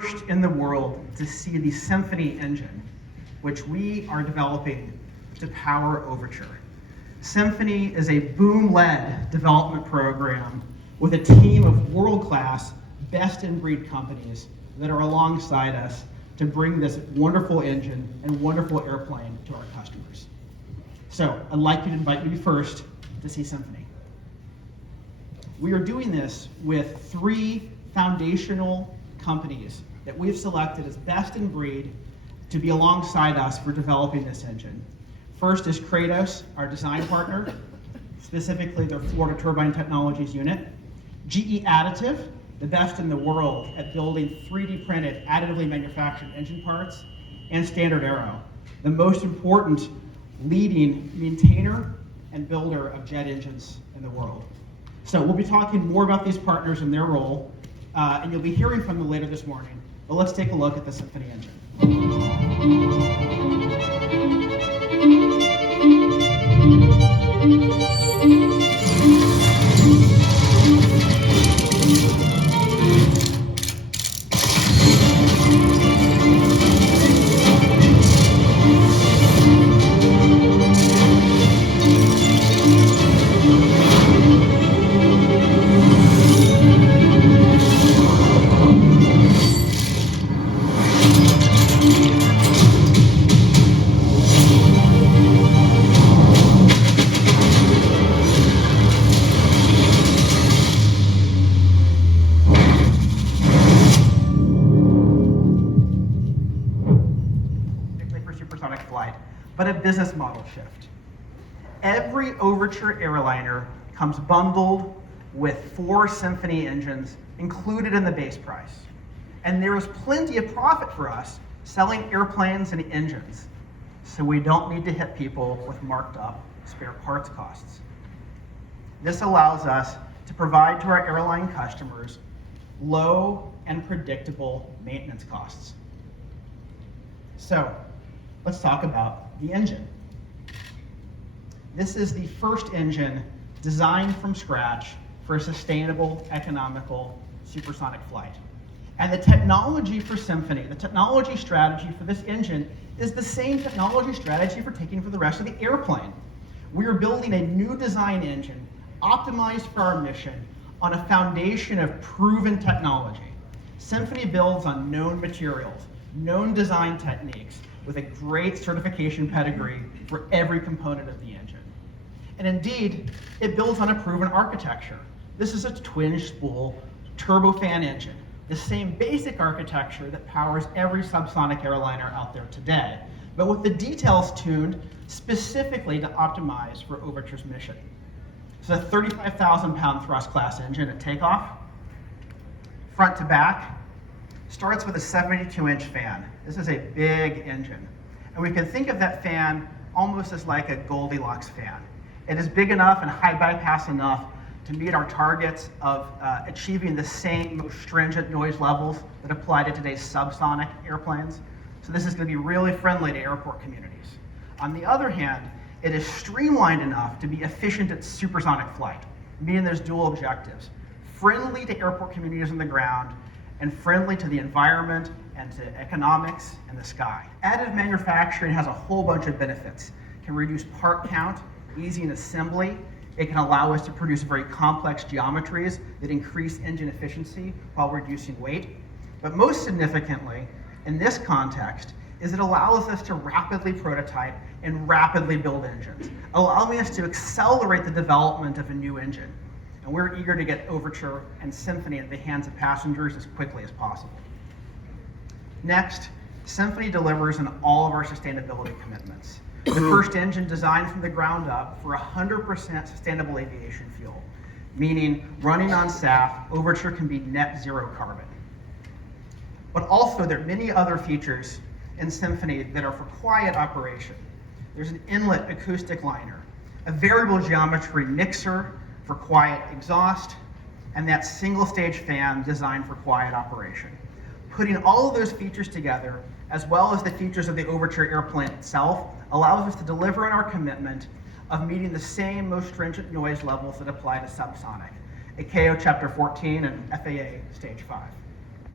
first in the world to see the Symphony engine, which we are developing to power Overture. Symphony is a boom-led development program with a team of world-class, best-in-breed companies that are alongside us to bring this wonderful engine and wonderful airplane to our customers. So I'd like to invite you first to see Symphony. We are doing this with 3 foundational companies that we've selected as best in breed to be alongside us for developing this engine. First is Kratos, our design partner, specifically their Florida Turbine Technologies unit. GE Additive, the best in the world at building 3D printed, additively manufactured engine parts. And Standard Aero, the most important leading maintainer and builder of jet engines in the world. So we'll be talking more about these partners and their role, and you'll be hearing from them later this morning. But let's take a look at the Symphony engine. Supersonic flight, but a business model shift. Every Overture airliner comes bundled with 4 Symphony engines included in the base price. And there is plenty of profit for us selling airplanes and engines, so we don't need to hit people with marked up spare parts costs. This allows us to provide to our airline customers low and predictable maintenance costs. So, let's talk about the engine. This is the first engine designed from scratch for a sustainable, economical, supersonic flight. And the technology for Symphony, the technology strategy for this engine is the same technology strategy for taking for the rest of the airplane. We are building a new design engine optimized for our mission on a foundation of proven technology. Symphony builds on known materials, known design techniques, with a great certification pedigree for every component of the engine. And indeed, it builds on a proven architecture. This is a twin-spool turbofan engine, the same basic architecture that powers every subsonic airliner out there today, but with the details tuned specifically to optimize for Overture's mission. It's a 35,000-pound thrust class engine at takeoff, front to back. Starts with a 72-inch fan. This is a big engine. And we can think of that fan almost as like a Goldilocks fan. It is big enough and high bypass enough to meet our targets of achieving the same most stringent noise levels that apply to today's subsonic airplanes. So this is going to be really friendly to airport communities. On the other hand, it is streamlined enough to be efficient at supersonic flight, meaning there's dual objectives. Friendly to airport communities on the ground, and friendly to the environment and to economics and the sky. Additive manufacturing has a whole bunch of benefits. It can reduce part count, easy in assembly. It can allow us to produce very complex geometries that increase engine efficiency while reducing weight. But most significantly, in this context, is it allows us to rapidly prototype and rapidly build engines, allowing us to accelerate the development of a new engine. And we're eager to get Overture and Symphony into the hands of passengers as quickly as possible. Next, Symphony delivers on all of our sustainability commitments. The first engine designed from the ground up for 100% sustainable aviation fuel, meaning running on SAF, Overture can be net zero carbon. But also there are many other features in Symphony that are for quiet operation. There's an inlet acoustic liner, a variable geometry mixer for quiet exhaust, and that single stage fan designed for quiet operation. Putting all of those features together, as well as the features of the Overture airplane itself, allows us to deliver on our commitment of meeting the same most stringent noise levels that apply to subsonic, ICAO Chapter 14 and FAA Stage 5.